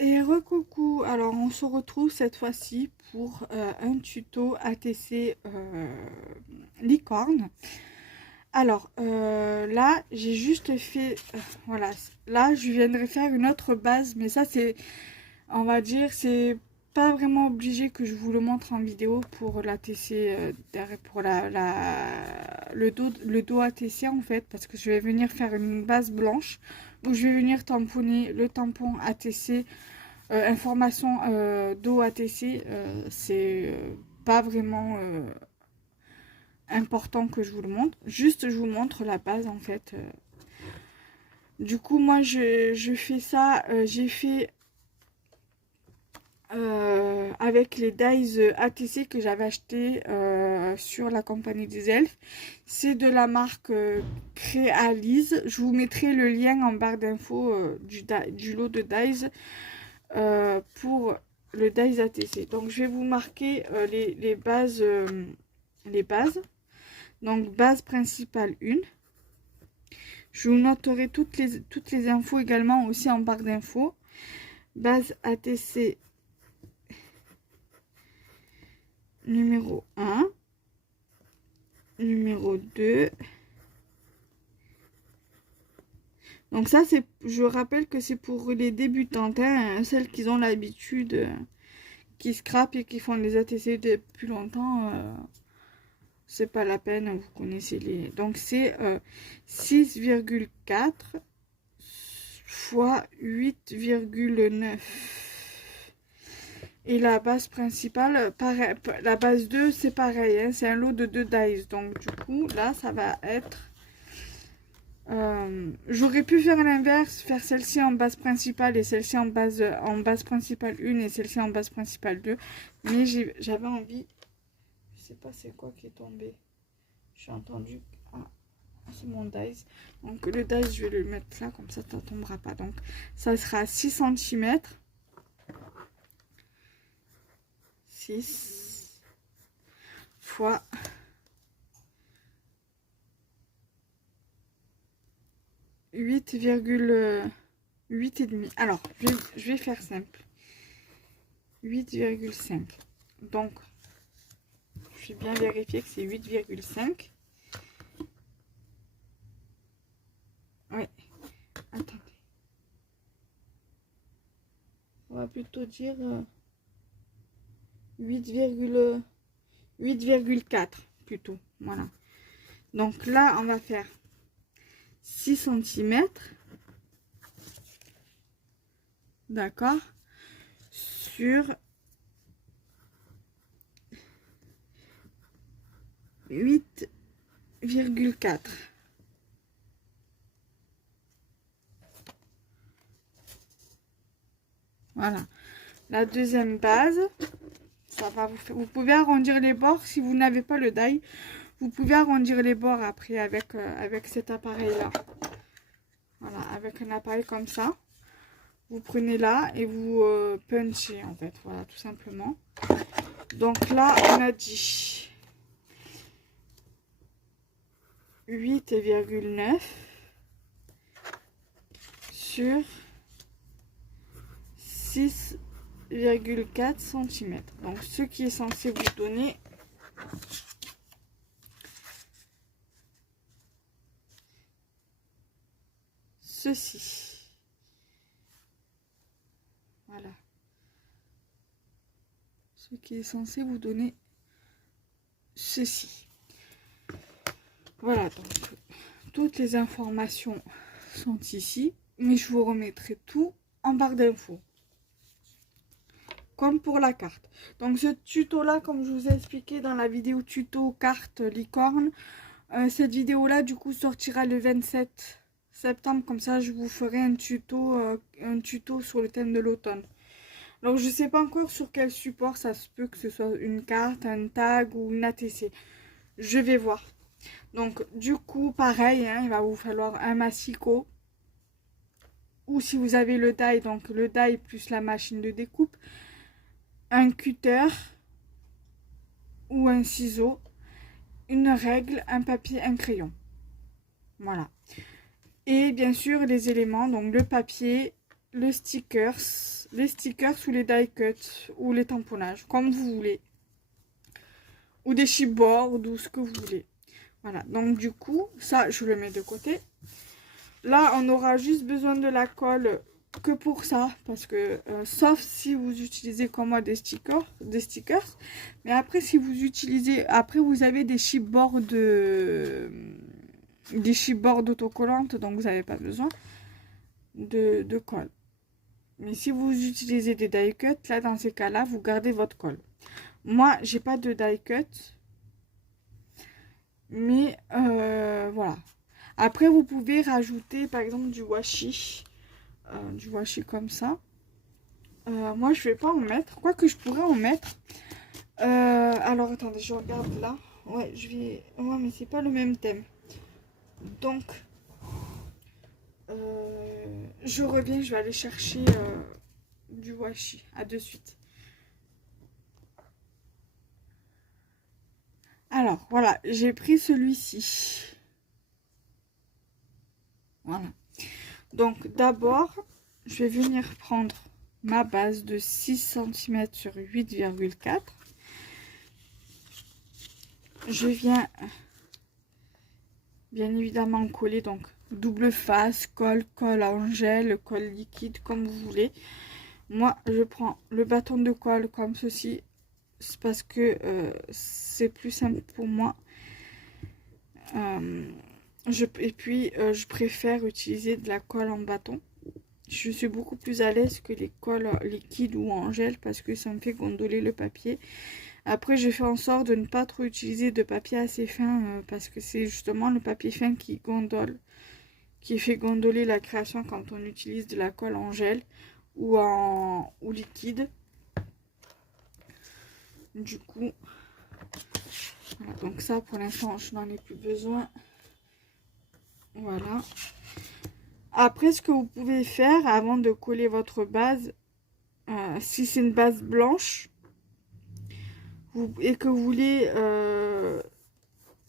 Et recoucou, alors on se retrouve cette fois-ci pour un tuto ATC licorne. Alors là j'ai juste fait, voilà, là je viendrai faire une autre base, mais ça c'est, on va dire, c'est pas vraiment obligé que je vous le montre en vidéo pour l'ATC, pour le dos ATC en fait, parce que je vais venir faire une base blanche où je vais venir tamponner le tampon ATC. Information d'eau ATC, c'est pas vraiment important que je vous le montre. Juste, je vous montre la base en fait. Du coup, moi, je fais ça. J'ai fait avec les dies ATC que j'avais acheté sur la compagnie des elfes. C'est de la marque Créalise. Je vous mettrai le lien en barre d'infos du lot de dies. Pour le dies ATC. Donc je vais vous marquer les bases. Donc base principale 1. Je vous noterai toutes les infos également aussi en barre d'infos. Base ATC numéro 1, numéro 2. Donc ça, c'est, je rappelle que c'est pour les débutantes, hein, celles qui ont l'habitude, qui scrapent et qui font les ATC depuis longtemps. C'est pas la peine, vous connaissez les... Donc c'est 6,4 fois 8,9. Et la base principale, pareil, la base 2, c'est pareil, hein, c'est un lot de 2 dies. Donc du coup, là, ça va être... j'aurais pu faire l'inverse, faire celle-ci en base principale et celle-ci en base principale 1 et celle-ci en base principale 2. Mais j'avais envie... Je sais pas c'est quoi qui est tombé. J'ai entendu... Ah, c'est mon dice. Donc le dice, je vais le mettre là, comme ça tombera pas. Donc ça sera 6 cm. 6 fois 8,8 et demi. Alors, je vais faire simple. 8,5. Donc, je vais bien vérifier que c'est 8,5. Oui. Attendez. On va plutôt dire 8,4 plutôt. Voilà. Donc là, on va faire 6 cm. D'accord. Sur 8,4. Voilà. La deuxième base, ça va vous pouvez arrondir les bords si vous n'avez pas le die. Vous pouvez arrondir les bords après avec cet appareil-là. Voilà, avec un appareil comme ça. Vous prenez là et vous punchez en fait. Voilà, tout simplement. Donc là, on a dit 8,9 sur 6,4 cm. Donc ce qui est censé vous donner ceci. Voilà. Ce qui est censé vous donner ceci. Voilà, donc toutes les informations sont ici, mais je vous remettrai tout en barre d'infos. Comme pour la carte. Donc ce tuto là, comme je vous ai expliqué dans la vidéo tuto carte licorne, cette vidéo là du coup sortira le 27 septembre. Comme ça je vous ferai un tuto sur le thème de l'automne. Alors je sais pas encore sur quel support, ça se peut que ce soit une carte, un tag ou une ATC. Je vais voir. Donc du coup pareil, hein, il va vous falloir un massicot. Ou si vous avez le die, donc le die plus la machine de découpe. Un cutter ou un ciseau, une règle, un papier, un crayon. Voilà. Et bien sûr les éléments, donc le papier, les stickers ou les die cuts ou les tamponnages, comme vous voulez. Ou des chipboards ou ce que vous voulez. Voilà, donc du coup, ça, je le mets de côté. Là, on aura juste besoin de la colle que pour ça, parce que sauf si vous utilisez comme moi des stickers, mais après si vous utilisez, après vous avez des chipboards autocollantes, donc vous n'avez pas besoin de colle. Mais si vous utilisez des die cuts, là dans ces cas-là, vous gardez votre colle. Moi, j'ai pas de die cut, mais voilà. Après, vous pouvez rajouter par exemple du washi comme ça. Moi, je vais pas en mettre, quoique je pourrais en mettre. Alors, attendez, je regarde là. Ouais, je vais. Ouais, mais c'est pas le même thème. Donc, je reviens, je vais aller chercher du washi. À de suite. Alors, voilà, j'ai pris celui-ci. Voilà. Donc, d'abord, je vais venir prendre ma base de 6 cm sur 8,4. Je viens bien évidemment coller, donc double face, colle en gel, colle liquide, comme vous voulez. Moi, je prends le bâton de colle comme ceci, c'est parce que c'est plus simple pour moi. Et puis, je préfère utiliser de la colle en bâton. Je suis beaucoup plus à l'aise que les colles liquides ou en gel parce que ça me fait gondoler le papier. Après, je fais en sorte de ne pas trop utiliser de papier assez fin parce que c'est justement le papier fin qui gondole, qui fait gondoler la création quand on utilise de la colle en gel ou liquide. Du coup, voilà, donc ça pour l'instant, je n'en ai plus besoin. Voilà. Après, ce que vous pouvez faire avant de coller votre base, si c'est une base blanche et que vous voulez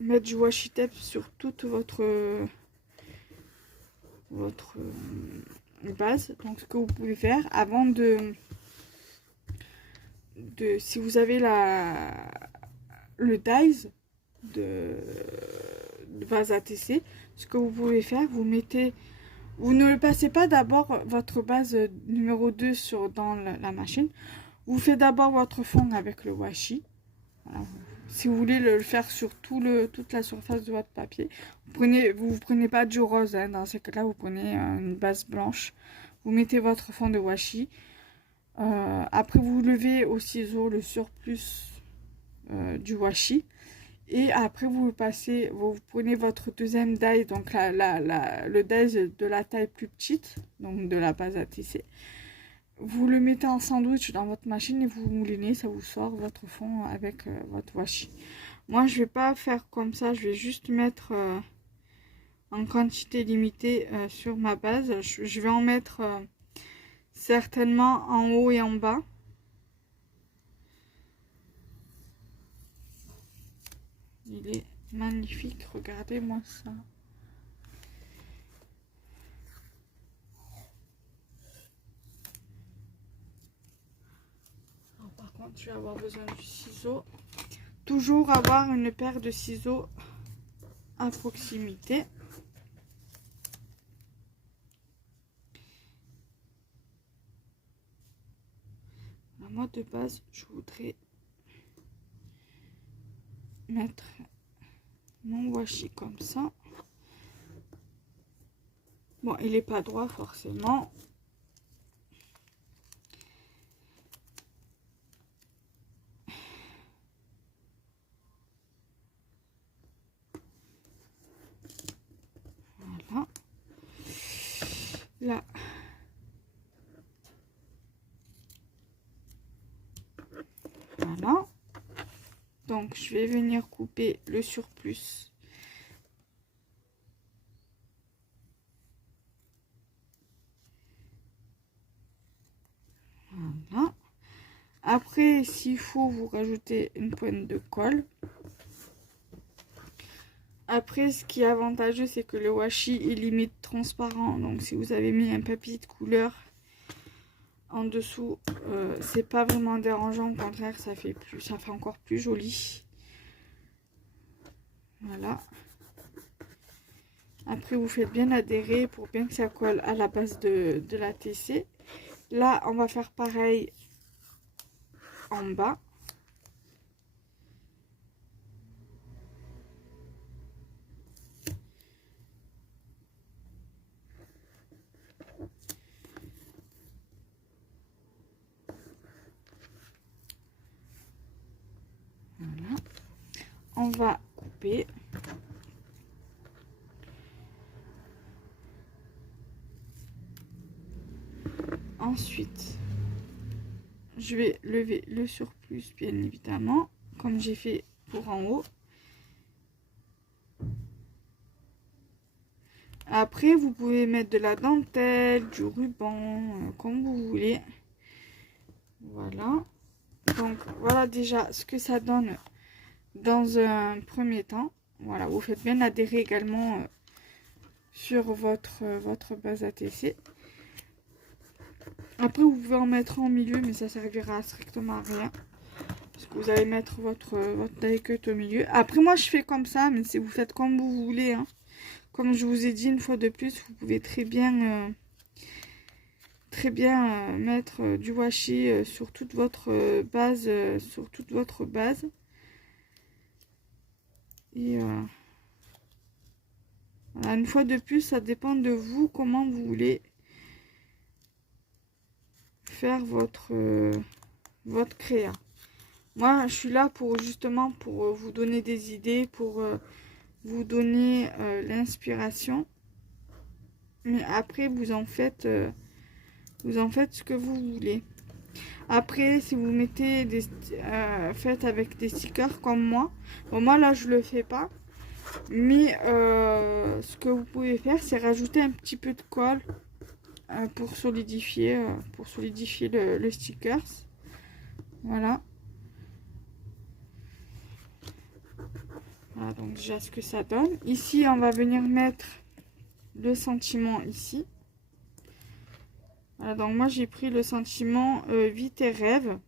mettre du washi tape sur toute votre base, donc ce que vous pouvez faire avant si vous avez le dies de base ATC, ce que vous pouvez faire, vous ne le passez pas d'abord votre base numéro 2 dans la machine. Vous faites d'abord votre fond avec le washi. Voilà. Si vous voulez le faire sur toute la surface de votre papier, vous prenez pas du rose, hein. Dans ce cas-là, vous prenez une base blanche. Vous mettez votre fond de washi. Après, vous levez au ciseau le surplus du washi. Et après, vous prenez votre deuxième die, donc le die de la taille plus petite, donc de la base à tisser. Vous le mettez en sandwich dans votre machine et vous moulinez, ça vous sort votre fond avec votre washi. Moi, je vais pas faire comme ça, je vais juste mettre en quantité limitée sur ma base. Je vais en mettre certainement en haut et en bas. Il est magnifique, regardez-moi ça. Alors, par contre, je vais avoir besoin du ciseau. Toujours avoir une paire de ciseaux à proximité. Moi, de base, je voudrais mettre mon washi comme ça. Bon, il n'est pas droit forcément. Voilà. Là. Voilà. Donc, je vais venir couper le surplus. Voilà. Après, s'il faut, vous rajoutez une pointe de colle. Après, ce qui est avantageux, c'est que le washi est limite transparent. Donc, si vous avez mis un papier de couleur en dessous, c'est pas vraiment dérangeant, au contraire, ça fait encore plus joli. Voilà. Après, vous faites bien adhérer pour bien que ça colle à la base de la TC. Là, on va faire pareil en bas. Voilà. On va couper. Ensuite, je vais lever le surplus, bien évidemment, comme j'ai fait pour en haut. Après, vous pouvez mettre de la dentelle, du ruban, comme vous voulez. Voilà. Donc, voilà déjà ce que ça donne dans un premier temps. Voilà, vous faites bien adhérer également sur votre base ATC. Après, vous pouvez en mettre en milieu, mais ça servira strictement à rien. Parce que vous allez mettre votre die cut au milieu. Après, moi, je fais comme ça, mais si vous faites comme vous voulez, hein. Comme je vous ai dit une fois de plus, vous pouvez très bien mettre du washi sur toute votre base, Et voilà, une fois de plus, ça dépend de vous comment vous voulez faire votre créa. Moi, je suis là pour justement pour vous donner des idées, pour vous donner l'inspiration. Mais après, vous en faites ce que vous voulez. Après, si vous mettez faites avec des stickers comme moi. Bon, moi là, je le fais pas. Mais ce que vous pouvez faire, c'est rajouter un petit peu de colle pour solidifier le stickers. Voilà. Voilà donc déjà ce que ça donne. Ici, on va venir mettre le sentiment ici. Voilà, donc moi j'ai pris le sentiment Vie tes rêves.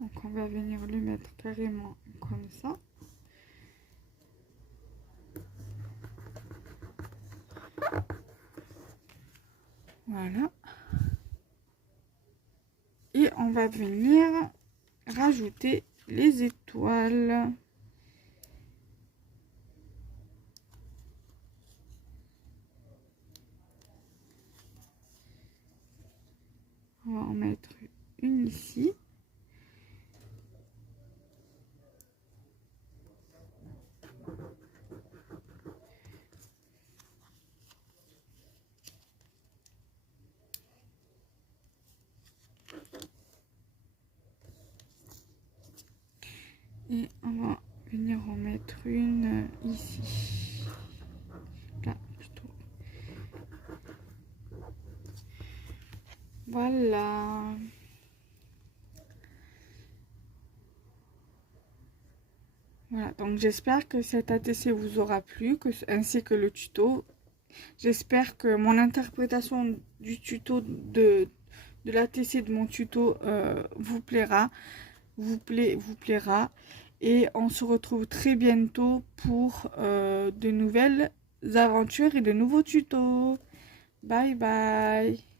Donc on va venir le mettre carrément comme ça. Voilà. Et on va venir rajouter les étoiles. On va en mettre une ici. Et on va venir en mettre une ici. Là, plutôt. Voilà. Voilà, donc j'espère que cet ATC vous aura plu, ainsi que le tuto. J'espère que mon interprétation du tuto de l'ATC de mon tuto vous plaira. Vous plaira. Et on se retrouve très bientôt pour de nouvelles aventures et de nouveaux tutos. Bye bye.